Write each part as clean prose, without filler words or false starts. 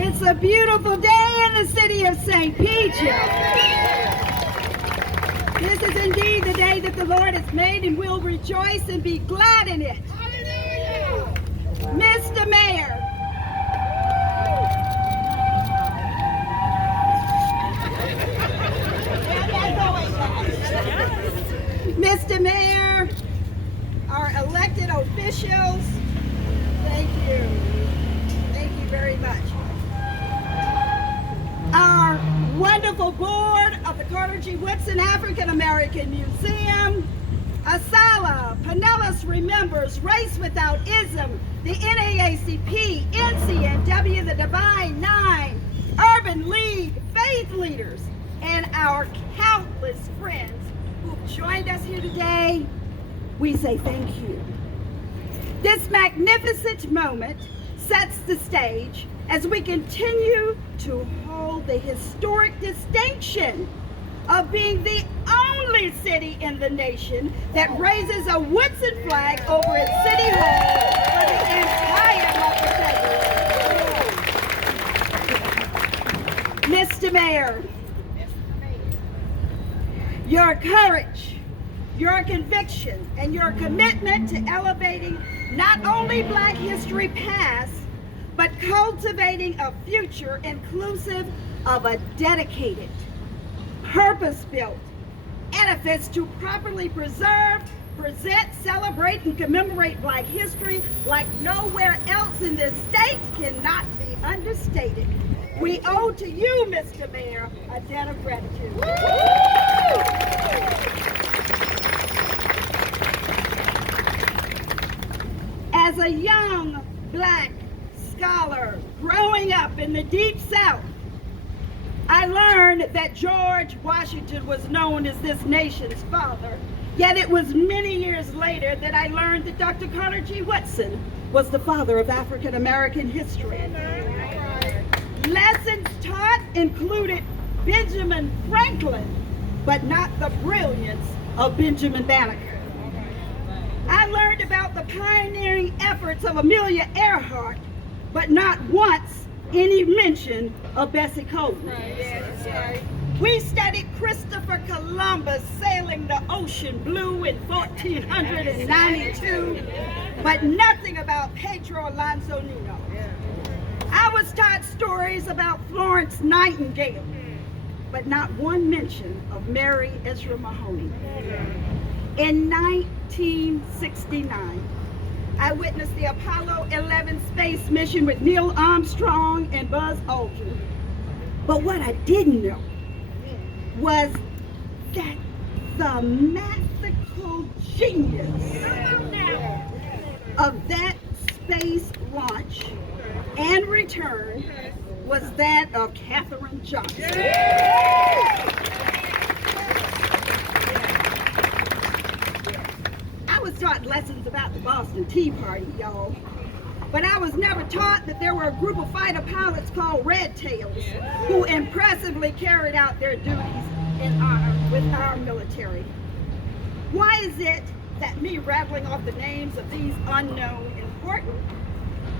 It's a beautiful day in the city of St. Peter. This is indeed the day that the Lord has made, and we'll rejoice and be glad in it. Mr. Mayor, Mr. Mayor, our elected officials, thank you. Thank you very much. Our wonderful board of the Carter G. Woodson African American Museum, Asala, Pinellas Remembers, Race Without Ism, the NAACP, NCNW, the Divine Nine, Urban League, faith leaders, and our countless friends who've joined us here today, we say thank you. This magnificent moment sets the stage as we continue to hold the historic distinction of being the only city in the nation that raises a Woodson flag over its city hall for the entire month of February. Mr. Mayor, your courage, your conviction, and your commitment to elevating not only Black history past, but cultivating a future inclusive of a dedicated, purpose-built edifice to properly preserve, present, celebrate, and commemorate Black history like nowhere else in this state cannot be understated. We owe to you, Mr. Mayor, a debt of gratitude. As a young Black scholar growing up in the Deep South, I learned that George Washington was known as this nation's father, yet it was many years later that I learned that Dr. Carter G. Woodson was the father of African American history. Lessons taught included Benjamin Franklin, but not the brilliance of Benjamin Banneker. I learned about the pioneering efforts of Amelia Earhart, but not once any mention of Bessie Coleman. We studied Christopher Columbus sailing the ocean blue in 1492, but nothing about Pedro Alonso Nuno. I was taught stories about Florence Nightingale, but not one mention of Mary Ezra Mahoney. In 1969, I witnessed the Apollo 11 space mission with Neil Armstrong and Buzz Aldrin. But what I didn't know was that the mathematical genius of that space launch and return was that of Katherine Johnson. I was taught lessons about the Boston Tea Party, y'all. But I was never taught that there were a group of fighter pilots called Red Tails who impressively carried out their duties in honor with our military. Why is it that me rattling off the names of these unknown important?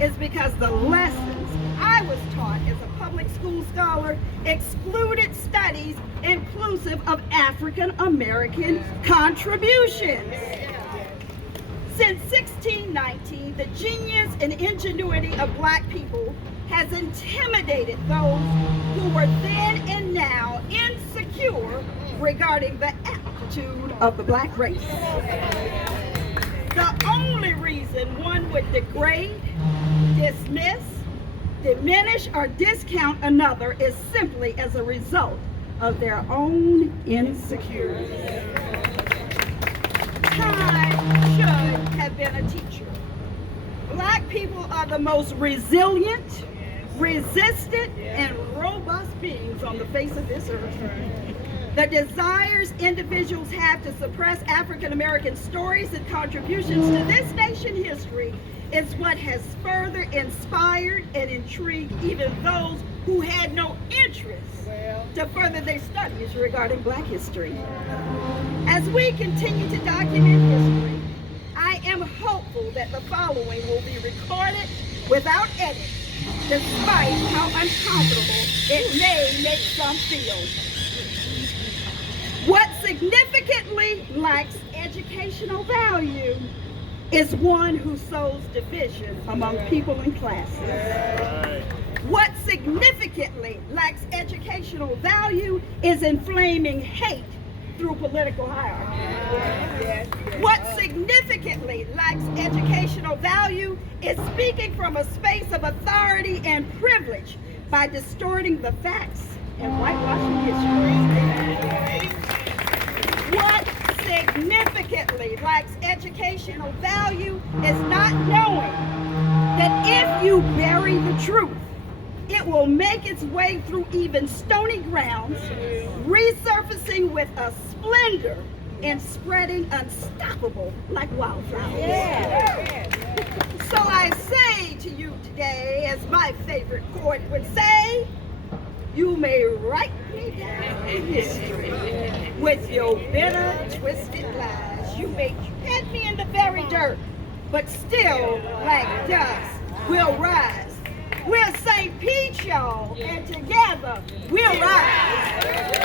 Is because the lessons I was taught as a public school scholar excluded studies inclusive of African American contributions. Since 1619, the genius and ingenuity of Black people has intimidated those who were then and now insecure regarding the aptitude of the Black race. The only reason one would degrade, dismiss, diminish, or discount another is simply as a result of their own insecurities. Time should have been a teacher. Black people are the most resilient, resistant, and robust beings on the face of this earth. The desires individuals have to suppress African American stories and contributions to this nation's history is what has further inspired and intrigued even those who had no interest to further their studies regarding Black history. As we continue to document history, I am hopeful that the following will be recorded without edit despite how uncomfortable it may make some feel. What significantly lacks educational value is one who sows division among people and classes. What significantly lacks educational value is inflaming hate through political hierarchy. What significantly lacks educational value is speaking from a space of authority and privilege by distorting the facts and whitewashing history. What significantly lacks educational value is not knowing that if you bury the truth, it will make its way through even stony grounds, resurfacing with a splendor and spreading unstoppable like wildflowers. So I say to you today, as my favorite poet would say, you may write me down in history with your bitter, twisted lies. You may tread me in the very dirt, but still, like dust, we'll rise. We're St. Pete, y'all, and together we'll rise.